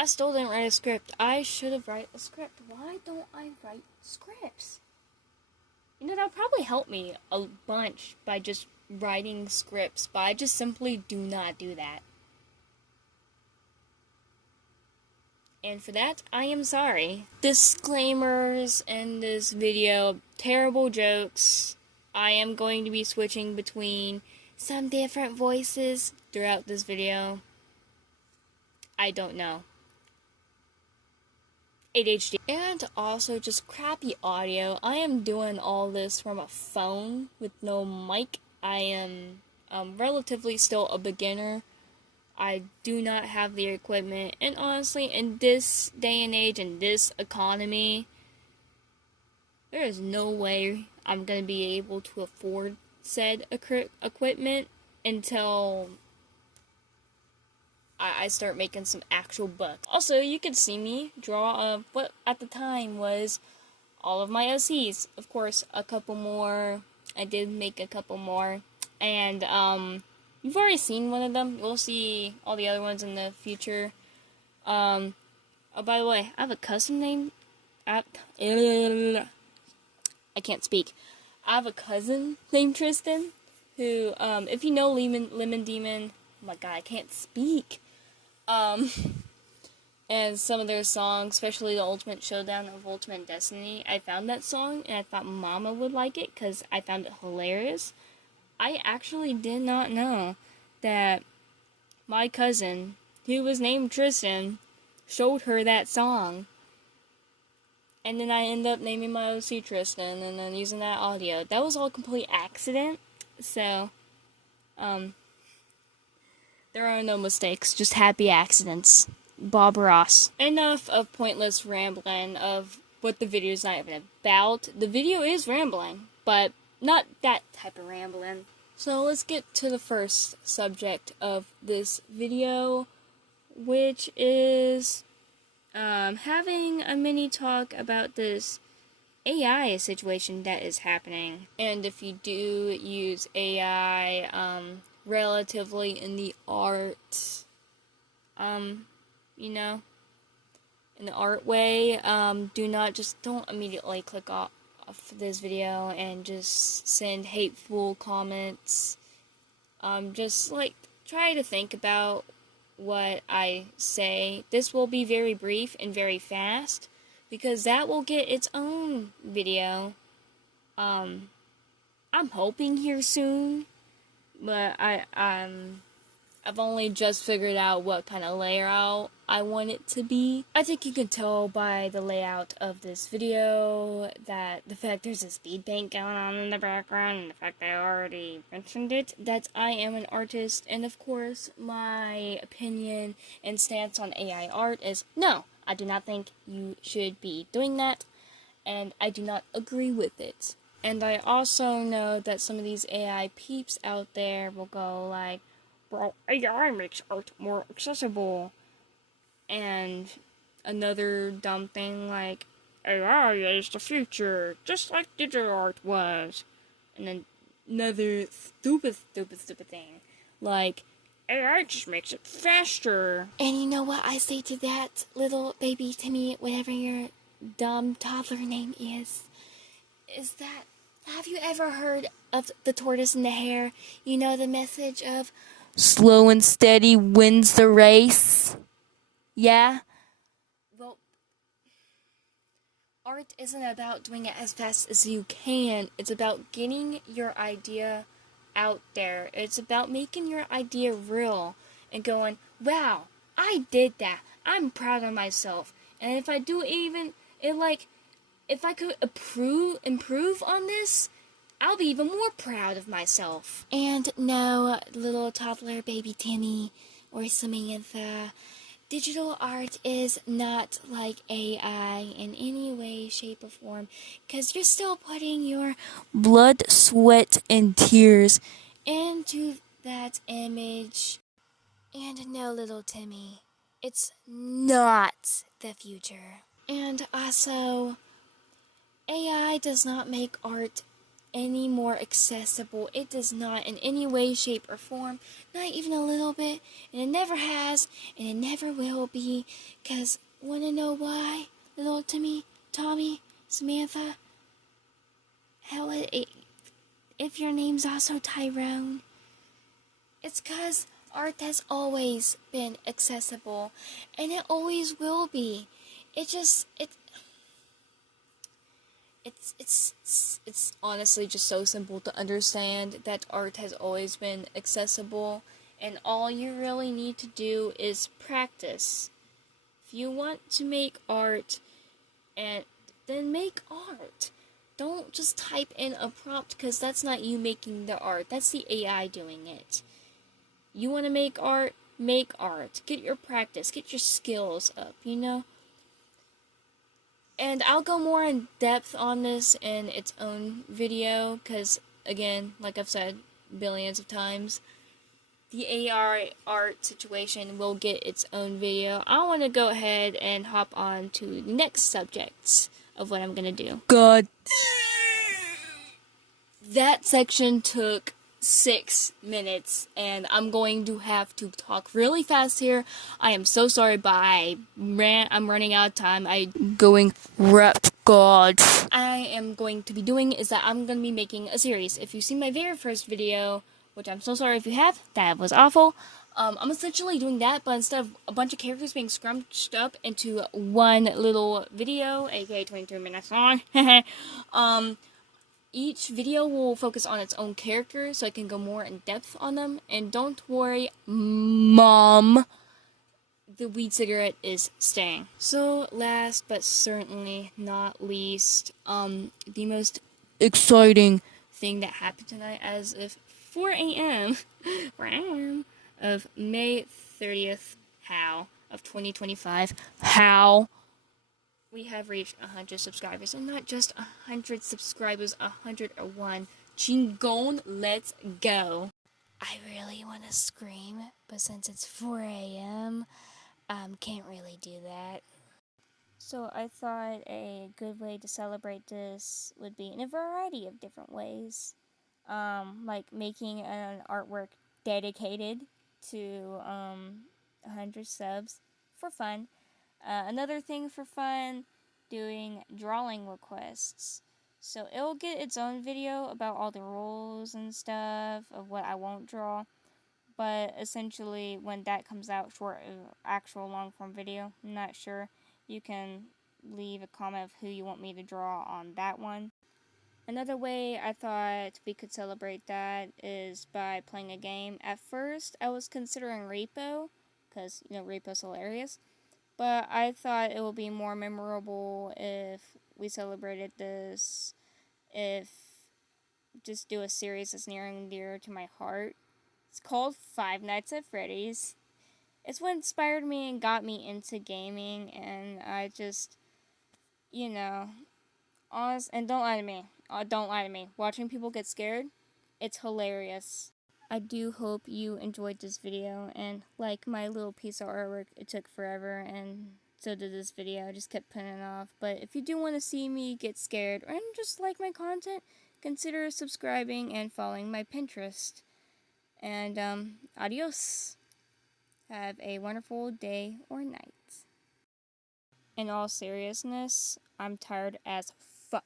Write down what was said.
I still didn't write a script. I should have written a script. Why don't I write scripts? You know, that'll probably help me a bunch by just writing scripts, but I just simply do not do that. And for that, I am sorry. Disclaimers in this video, terrible jokes. I am going to be switching between some different voices throughout this video. I don't know. ADHD. And also just crappy audio. I am doing all this from a phone with no mic. I am relatively still a beginner. I do not have the equipment, and honestly, in this day and age, in this economy, there is no way I'm going to be able to afford said equipment until I start making some actual bucks. Also, you can see me draw what at the time was all of my OCs. Of course, a couple more. I did make a couple more, and you've already seen one of them. We'll see all the other ones in the future. Oh, by the way, I have a cousin named... I can't speak. I have a cousin named Tristan, who, if you know Lemon Demon... Oh my god, I can't speak. And some of their songs, especially the Ultimate Showdown of Ultimate Destiny, I found that song, and I thought Mama would like it, because I found it hilarious. I actually did not know that my cousin, who was named Tristan, showed her that song. And then I ended up naming my OC Tristan, and then using that audio. That was all a complete accident, so, there are no mistakes, just happy accidents. Bob Ross. Enough of pointless rambling of what the video is not even about. The video is rambling, but not that type of rambling. So let's get to the first subject of this video, which is having a mini talk about this AI situation that is happening. And if you do use AI relatively in the art, you know, in the art way, don't immediately click off this video and just send hateful comments. Just like try to think about what I say. This will be very brief and very fast because that will get its own video. I'm hoping here soon, but I've only just figured out what kind of layout I want it to be. I think you can tell by the layout of this video that the fact there's a speed paint going on in the background and the fact I already mentioned it, that I am an artist, and of course my opinion and stance on AI art is no, I do not think you should be doing that, and I do not agree with it. And I also know that some of these AI peeps out there will go like, well, AI makes art more accessible. And another dumb thing like, AI is the future, just like digital art was. And then another stupid thing, like, AI just makes it faster. And you know what I say to that, little baby Timmy, whatever your dumb toddler name is that, have you ever heard of the tortoise and the hare? You know the message of slow and steady wins the race? Yeah? Well, art isn't about doing it as fast as you can. It's about getting your idea out there. It's about making your idea real and going, wow, I did that. I'm proud of myself. And if I do even, if I could improve on this, I'll be even more proud of myself. And no, little toddler baby Timmy or Samantha, digital art is not like AI in any way, shape, or form, because you're still putting your blood, sweat, and tears into that image. And no, little Timmy, it's not the future. And also, AI does not make art any more accessible. It does not in any way, shape, or form. Not even a little bit. And it never has, and it never will be. Because, wanna know why? Little Tommy, Samantha, hell, if your name's also Tyrone, it's because art has always been accessible, and it always will be. It's honestly just so simple to understand that art has always been accessible, and all you really need to do is practice. If you want to make art, and then make art. Don't just type in a prompt, because that's not you making the art. That's the AI doing it. You want to make art? Make art. Get your practice. Get your skills up, you know? And I'll go more in depth on this in its own video, because, again, like I've said billions of times, the AI art situation will get its own video. I want to go ahead and hop on to the next subject of what I'm going to do. God. That section took 6 minutes, and I'm going to have to talk really fast here. I am so sorry, but I'm running out of time. God. I am going to be doing is that I'm going to be making a series. If you've seen my very first video, which I'm so sorry if you have, that was awful. I'm essentially doing that, but instead of a bunch of characters being scrunched up into one little video, aka 23 minutes long, each video will focus on its own character, so I can go more in depth on them. And don't worry, Mom, the weed cigarette is staying. So, last but certainly not least, the most exciting thing that happened tonight, as of 4 a.m. of May 30th, of 2025, we have reached 100 subscribers, and not just 100 subscribers, 101. Chingon, let's go. I really want to scream, but since it's 4 a.m., can't really do that. So I thought a good way to celebrate this would be in a variety of different ways. Like making an artwork dedicated to 100 subs for fun. Another thing for fun, doing drawing requests. So it'll get its own video about all the rules and stuff of what I won't draw. But essentially, when that comes out, short actual long form video, I'm not sure, you can leave a comment of who you want me to draw on that one. Another way I thought we could celebrate that is by playing a game. At first, I was considering Repo, because, Repo's hilarious. But I thought it would be more memorable if we celebrated this, if just do a series that's near and dear to my heart. It's called Five Nights at Freddy's. It's what inspired me and got me into gaming, and I just, honest, and don't lie to me. Don't lie to me. Watching people get scared, it's hilarious. I do hope you enjoyed this video, and like my little piece of artwork, it took forever, and so did this video. I just kept putting it off. But if you do want to see me get scared, and just like my content, consider subscribing and following my Pinterest. And adios. Have a wonderful day or night. In all seriousness, I'm tired as fuck.